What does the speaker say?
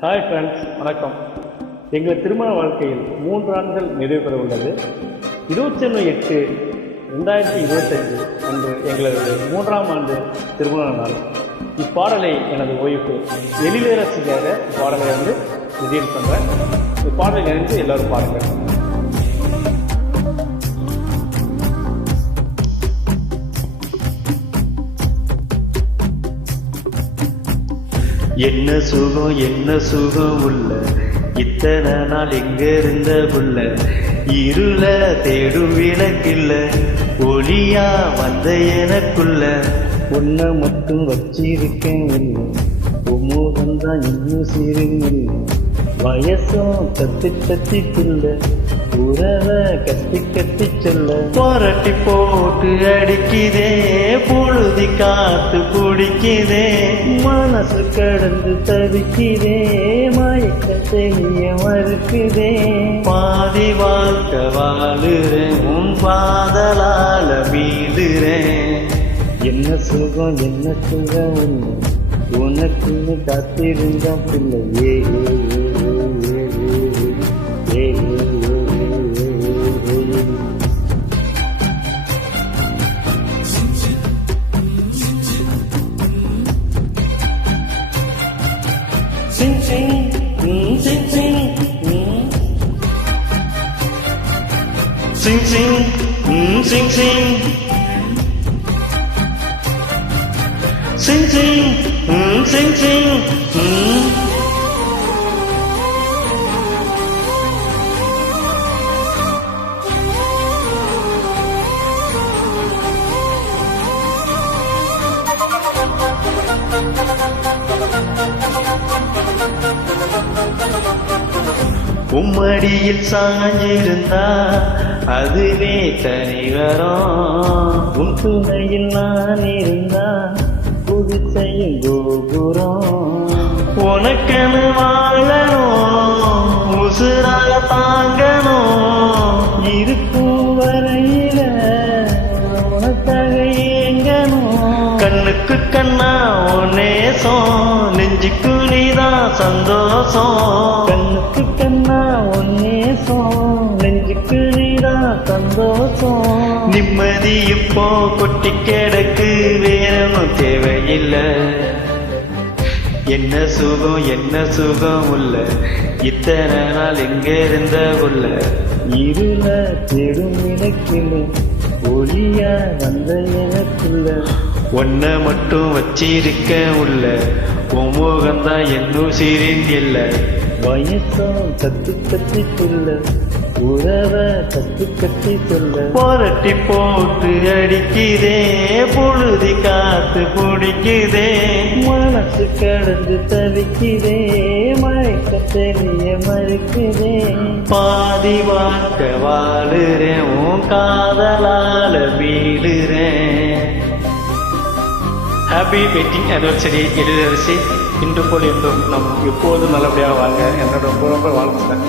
Hi friends, வணக்கம். எங்கள் திருமண வாழ்க்கையில் 3 ஆண்டுகள் நிறைவு பெற உள்ளது. 21/8/2025 அன்று எங்களது 3ஆம் ஆண்டு திருமண நாள். இப்பாடலை எனது ஒய்ஃபு எழிலரசிக்காக பாடலை ரிலீஸ் பண்ணுறேன். இப்பாடலை நினைத்து எல்லோரும் பாருங்கள். என்ன சுகம் உள்ள இத்தனை நாள் எங்க இருந்த புள்ள, இருள தேடும் விளக்கில்ல ஒளியா வந்த எனக்குள்ள, உன்னை மட்டும் வச்சிருக்கேன் இல்லை, உமோகந்தான் இன்னும் சீருங்க, வயசும் கத்தி புள்ள, உறவை கத்தி சொல்ல, புரட்டி போட்டு அடிக்குதே புழுதி காத்து பிடிக்குதே, மனசு கடந்து தவிக்கிறே, மயக்க தெரிய மறுக்குதே, பாதி வாழ்க்கை வாழுறேன் உன் பாதலால மீதுறேன். என்ன சுகம் உனக்குன்னு காத்திருந்த பிள்ளை. Sing sing, sing sing, Sing sing, sing sing, sing sing, sing sing. உம்மடியில் சாஞ்சிருந்தா அதுவே தனி வரும், உன் துணையில் நான் இருந்தா புது செய்யும் கோபுரம், உனக்கென வாழணும் உசுராக தாங்கணும், இருக்கும் வரையில உனக்காக ஏங்கணும், கண்ணுக்கு கண்ணா நேசம் நெஞ்சுக்கு நீதான் சந்தோஷம், கண்ணுக்கு கண்ணா நேசம் நெஞ்சுக்கு நீதான் சந்தோஷம், நிம்மதி இப்போ கொட்டி கிடக்கு வேறனும் தேவையில்லை. என்ன சுகம் உள்ள இத்தனை நாள் எங்க இருந்த உள்ள, இருள தேடும் இலக்கில ஒளியா வந்த எனக்குள்ள, ஒன்ன மட்டும் வச்சிருக்க உள்ள உமோகந்தான் என்னும் சீரில், வயசும் கத்தி சொல்ல, உறவை கத்தி சொல்ல, புரட்டி போட்டு அடிக்குதே புழுதி காத்து பிடிக்குதே, மனசு கடந்து தவிக்கிறே, மயக்க தெரிய மறுக்குதே, பாதி வாழ்க்கை வாழுறேன் உன் காதலால வீடுறேன். Happy wedding anniversary Ezhilarasi. இன்று போல் என்றும் நம் எப்போதும் நல்லபடியாக வாங்க என்னோட ரொம்ப வாழ்த்துறேன்.